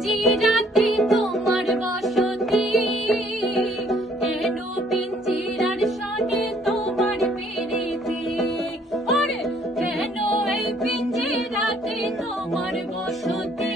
পিঞ্জিরাতে তোমার বসতি, কেন পিঞ্জিরার সনে তোমার প্রীতি? ওরে কেন এই পিঞ্জিরাতে তোমার বসতি?